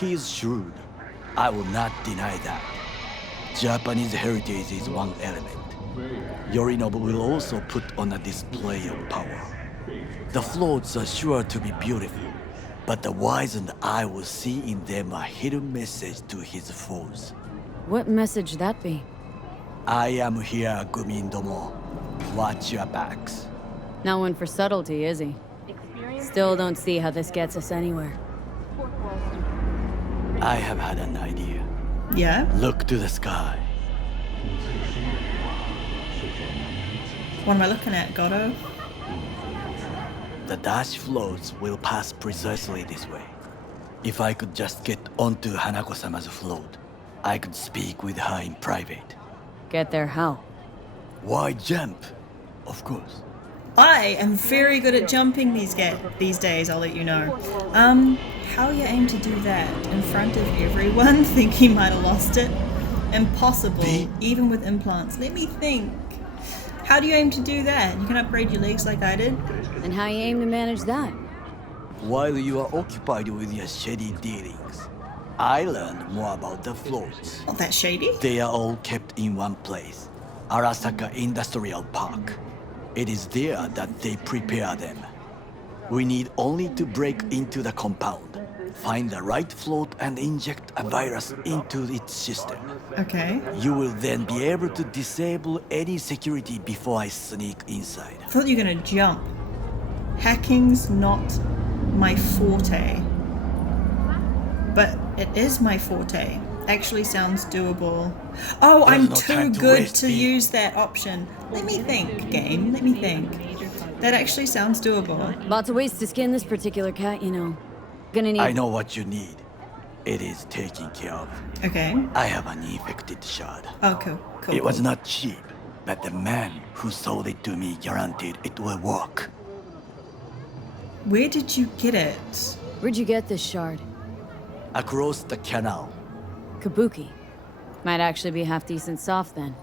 He's shrewd. I will not deny that. Japanese heritage is one element. Yorinobu will also put on a display of power. The floats are sure to be beautiful, but the wizened eye will see in them a hidden message to his foes. What message that be? I am here, Gumindomo. Watch your backs. Not one for subtlety, is he? Still don't see how this gets us anywhere. I have had an idea. Yeah? Look to the sky. What am I looking at, Goto? The dash floats will pass precisely this way. If I could just get onto Hanako-sama's float, I could speak with her in private. Get there how? Why jump? Of course. I am very good at jumping these days, I'll let you know. How you aim to do that in front of everyone? Think he might have lost it? Impossible, even with implants. Let me think. How do you aim to do that? You can upgrade your legs like I did? And how you aim to manage that? While you are occupied with your shady dealings, I learned more about the floats. Not that shady. They are all kept in one place, Arasaka Industrial Park. It is there that they prepare them. We need only to break into the compound, find the right float and inject a virus into its system. Okay. You will then be able to disable any security before I sneak inside. I thought you were gonna jump. Hacking's not my forte. But it is my forte. Actually sounds doable. Oh, I'm too good to use that option. Let me think, game. Let me think. That actually sounds doable. Lots of ways to skin this particular cat, you know. Gonna need... I know what you need. It is taken care of. Okay. I have an infected shard. Oh, cool. Cool. It was not cheap, but the man who sold it to me guaranteed it will work. Where did you get it? Where'd you get this shard? Across the canal. Kabuki. Might actually be half decent soft then.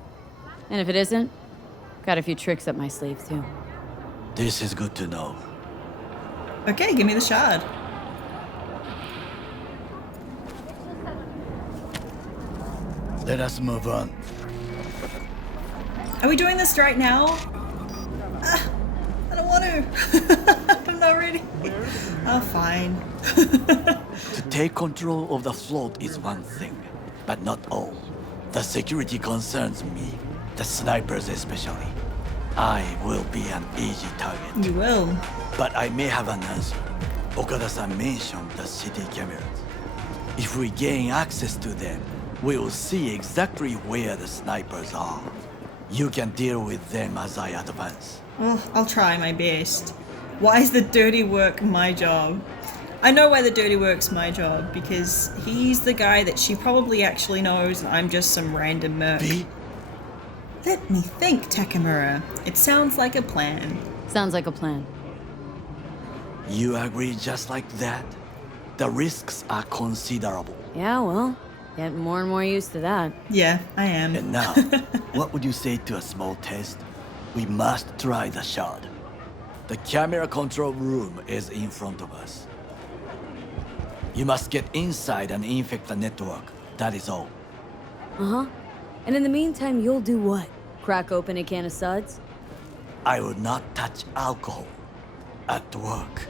And if it isn't, got a few tricks up my sleeve too. This is good to know. Okay, give me the shard. Let us move on. Are we doing this right now? I don't want to. I'm not ready. Oh, fine. To take control of the float is one thing, but not all. The security concerns me, the snipers especially. I will be an easy target. You will. But I may have an answer. Okada-san mentioned the city cameras. If we gain access to them, we will see exactly where the snipers are. You can deal with them as I advance. Well, I'll try my best. Why is the dirty work my job? I know why the dirty work's my job, because he's the guy that she probably actually knows and I'm just some random merc. Let me think, Takemura. It sounds like a plan. Sounds like a plan. You agree just like that? The risks are considerable. Yeah, well, getting more and more used to that. Yeah, I am. And now, what would you say to a small test? We must try the shard. The camera control room is in front of us. You must get inside and infect the network. That is all. Uh-huh. And in the meantime, you'll do what? Crack open a can of suds? I will not touch alcohol. At work,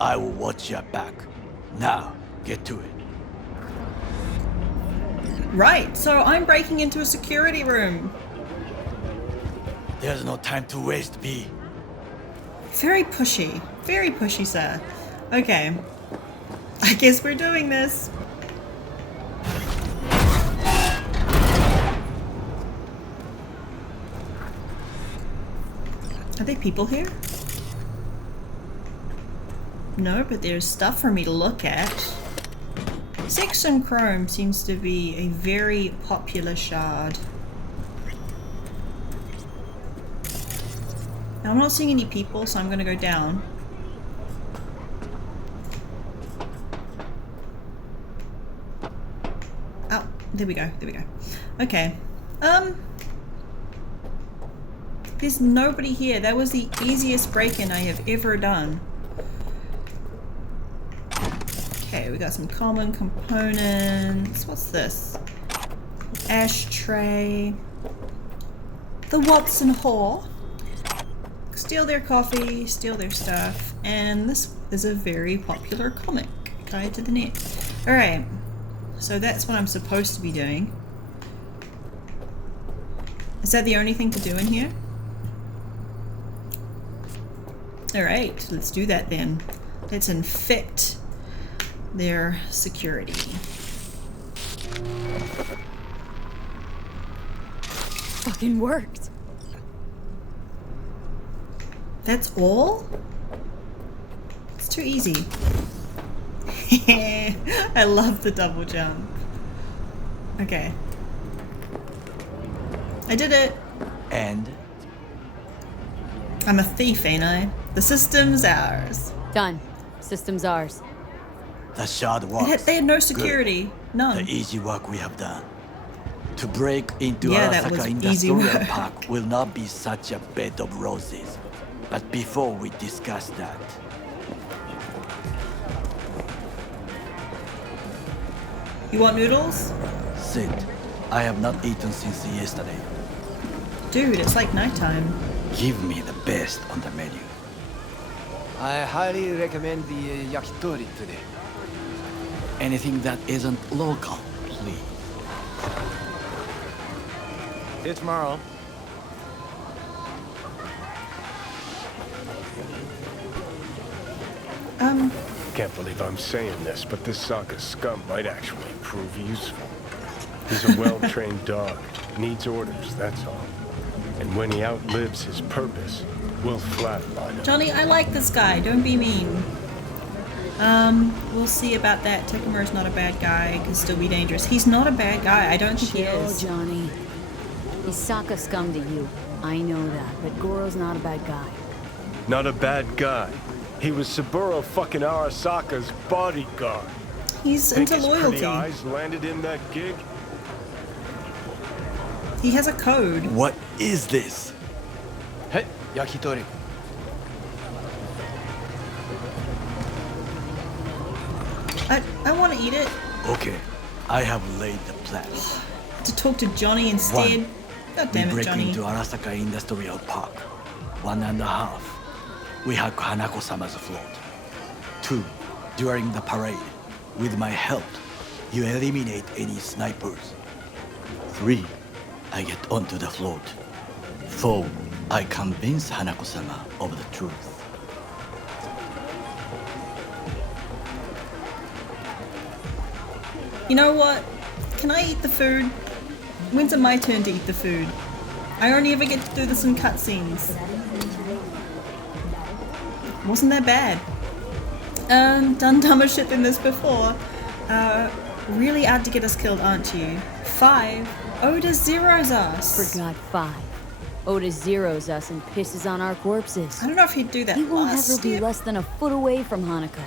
I will watch your back. Now, get to it. Right, so I'm breaking into a security room. There's no time to waste, B. Very pushy, sir. Okay, I guess we're doing this. Are there people here? No, but there's stuff for me to look at. Section Chrome seems to be a very popular shard. Now, I'm not seeing any people, so I'm gonna go down. Oh, there we go, Okay, there's nobody here. That was the easiest break-in I have ever done. Okay, we got some common components. What's this? Ashtray. The Watson whore. Steal their coffee, steal their stuff, and this is a very popular comic, Guide to the Net. Alright, so that's what I'm supposed to be doing. Is that the only thing to do in here? Alright, let's do that then. Let's infect their security. Fucking worked. That's all? It's too easy. I love the double jump. Okay. I did it. And? I'm a thief, ain't I? The system's ours. Done. System's ours. The shard works. They had no security. Good. None. The easy work we have done. To break into that was Arasaka easy Industrial work. Park will not be such a bed of roses. But before we discuss that... You want noodles? Sit. I have not eaten since yesterday. Dude, it's like nighttime. Give me the best on the menu. I highly recommend the Yakitori today. Anything that isn't local, please. See you tomorrow. Can't believe I'm saying this, but this Sokka scum might actually prove useful. He's a well-trained dog. Needs orders, that's all. And when he outlives his purpose, we'll flatline him. Johnny, I like this guy. Don't be mean. We'll see about that. Takemura's not a bad guy. Can still be dangerous. He's not a bad guy. I don't think he is. Johnny. He's Sokka scum to you. I know that, but Goro's not a bad guy. Not a bad guy. He was Saburo fucking Arasaka's bodyguard. He's Think into his loyalty. pretty eyes landed in that gig? He has a code. What is this? Hey, Yakitori. I want to eat it. Okay, I have laid the plan. To talk to Johnny instead. One, God damn we it, break Johnny. into Arasaka Industrial Park. 1.5. We hack Hanako-sama's float. 2. During the parade, with my help, you eliminate any snipers. 3. I get onto the float. 4. I convince Hanako-sama of the truth. You know what? Can I eat the food? When's it my turn to eat the food? I only ever get to do this in cutscenes. Wasn't that bad. Done dumber shit than this before. Really out to get us killed, aren't you? 5. Oda zeros us. Forgot 5. Oda zeroes us and pisses on our corpses. I don't know if he'd do that He won't last ever be step. less than a foot away from Hanako.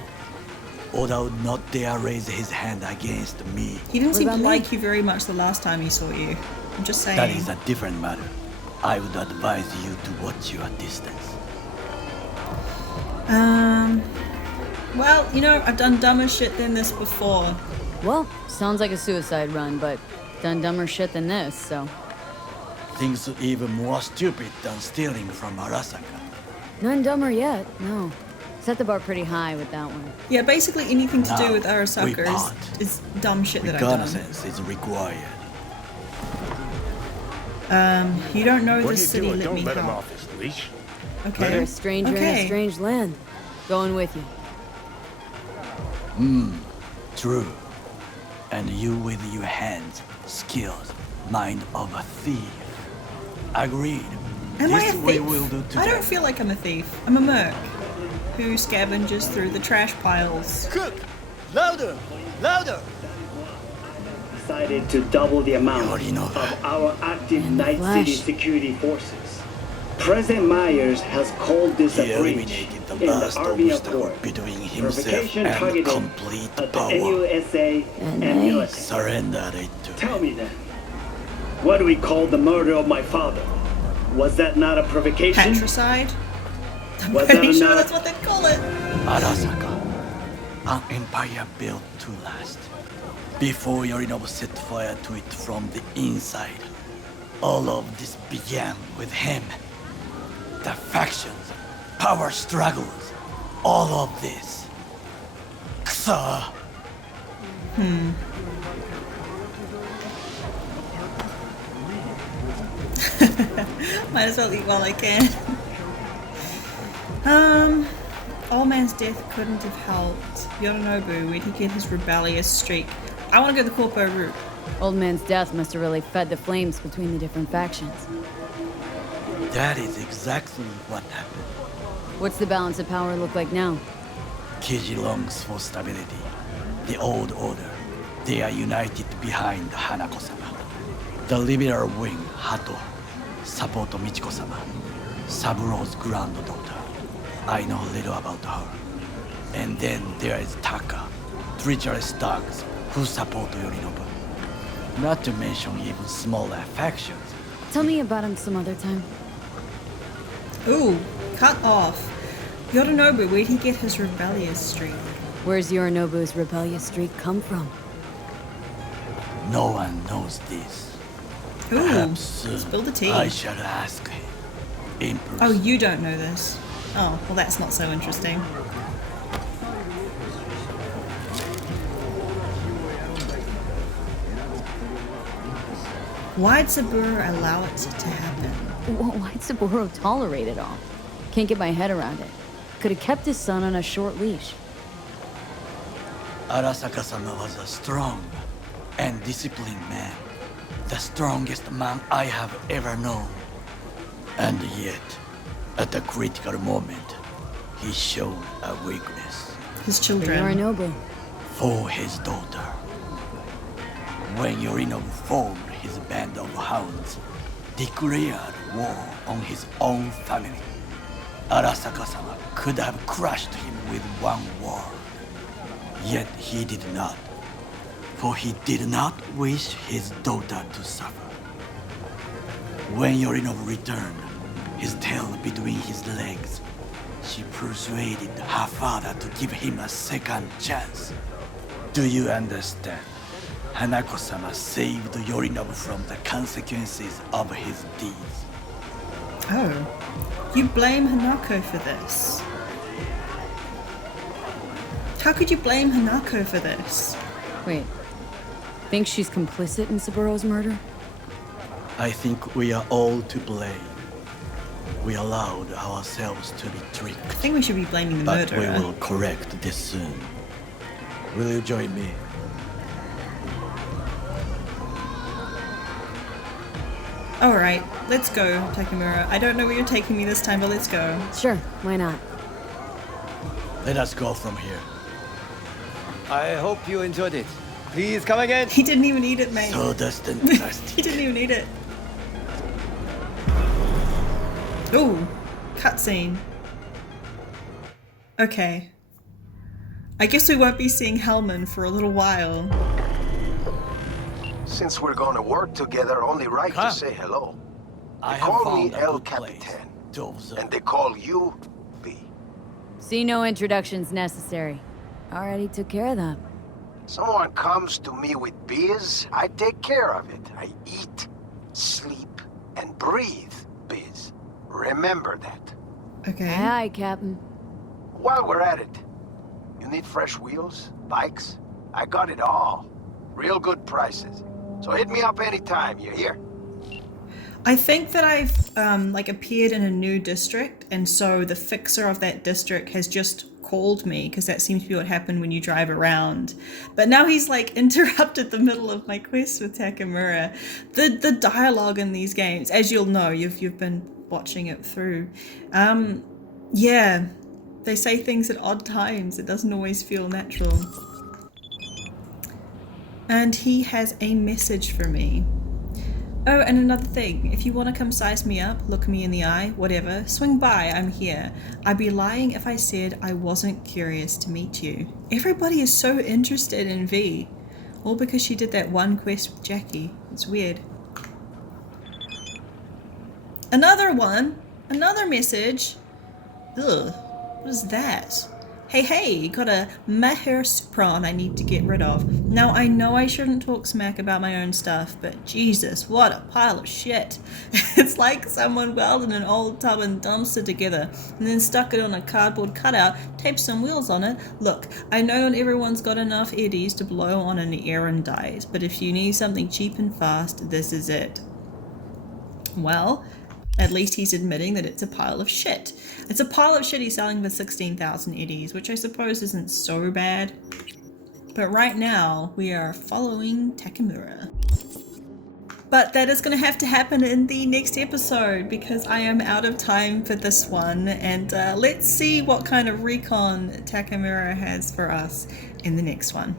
Oda would not dare raise his hand against me. He didn't seem to about me? like you very much the last time he saw you. I'm just saying. That is a different matter. I would advise you to watch your distance. Well, you know, I've done dumber shit than this before. Well, sounds like a suicide run, but done dumber shit than this, so. Things even more stupid than stealing from Arasaka. None dumber yet, no. Set the bar pretty high with that one. Yeah, basically anything to do Now, with we Arasaka part. is dumb shit that I've done. Reconnaissance is required. You don't know What this are you city, doing? let Don't me let him help. off his leash. Okay. You're a stranger in a strange land. Going with you. True. And you with your hands, skills, mind of a thief. Agreed. Am I This a we thief? will do I together. don't feel like I'm a thief. I'm a merc who scavenges through the trash piles. Cook! Louder! Louder! Decided to double the amount of our active Night City security forces. President Myers has called this a He breach eliminated the in the last Army obstacle Accord. between himself Provocation and targeted complete at the power. NUSA and military. Surrender it to Tell me then, what do we call the murder of my father? Was that not a provocation? Patricide? I'm Was that pretty sure not that's what they call it. Arasaka, an empire built to last. Before Yorinobu set fire to it from the inside, all of this began with him. The factions, power struggles, all of this. Kusa. Might as well eat while I can. Old man's death couldn't have helped. Yorinobu, where'd he get his rebellious streak? I want to go the Corpo route. Old man's death must have really fed the flames between the different factions. That is exactly what happened. What's the balance of power look like now? Kiji longs for stability. The old order. They are united behind Hanako-sama. The liberal wing, Hato, support Michiko-sama, Saburo's granddaughter. I know little about her. And then there is Taka, treacherous dogs who support Yorinobu. Not to mention even smaller factions. Tell me about him some other time. Ooh, cut off. Yorinobu, where'd he get his rebellious streak? Where's Yorinobu's rebellious streak come from? No one knows this. Ooh, Perhaps soon spill the tea. I shall ask him. In person. Oh, you don't know this. Oh, well that's not so interesting. Why'd Saburo allow it to happen? Why'd Saburo tolerate it all? Can't get my head around it. Could have kept his son on a short leash. Arasaka-sama was a strong and disciplined man. The strongest man I have ever known. And yet, at a critical moment, he showed a weakness. His children. Yorinobu. For his daughter. When Yorinobu formed his band of hounds, declared war on his own family, Arasaka-sama could have crushed him with one word. Yet he did not, for he did not wish his daughter to suffer. When Yorinobu returned, his tail between his legs, she persuaded her father to give him a second chance. Do you understand? Hanako-sama saved Yorinobu from the consequences of his deeds. Oh, you blame Hanako for this? How could you blame Hanako for this? Wait, think she's complicit in Saburo's murder? I think we are all to blame. We allowed ourselves to be tricked. I think we should be blaming the But murderer. we will correct this soon. Will you join me? Alright, let's go, Takemura. I don't know where you're taking me this time, but let's go. Sure, why not? Let us go from here. I hope you enjoyed it. Please come again. He didn't even eat it, mate. So distant. He didn't even eat it. Ooh, cutscene. Okay. I guess we won't be seeing Hellman for a little while. Since we're gonna work together, only right to say hello. They call me El Capitan, and they call you V. See, no introductions necessary. Already took care of that. Someone comes to me with biz, I take care of it. I eat, sleep, and breathe biz. Remember that. Okay. Aye, Captain. While we're at it, you need fresh wheels, bikes? I got it all. Real good prices. So hit me up anytime, you hear? I think that I've appeared in a new district, and so the fixer of that district has just called me, because that seems to be what happened when you drive around. But now he's like interrupted the middle of my quest with Takemura. The dialogue in these games, as you'll know, you've been watching it through. Yeah, they say things at odd times. It doesn't always feel natural. And he has a message for me. Oh, and another thing, if you want to come size me up, look me in the eye, whatever, swing by, I'm here. I'd be lying if I said I wasn't curious to meet you. Everybody is so interested in V. All because she did that one quest with Jackie. It's weird. Another one? Another message? Ugh, what is that? Hey, got a Maher Supron I need to get rid of. Now, I know I shouldn't talk smack about my own stuff, but Jesus, what a pile of shit. It's like someone welded an old tub and dumpster together, and then stuck it on a cardboard cutout, taped some wheels on it. Look, I know not everyone's got enough eddies to blow on an errandite, but if you need something cheap and fast, this is it. Well, at least he's admitting that it's a pile of shit. It's a pile of shit he's selling for 16,000 eddies, which I suppose isn't so bad. But right now, we are following Takemura. But that is going to have to happen in the next episode, because I am out of time for this one. And let's see what kind of recon Takemura has for us in the next one.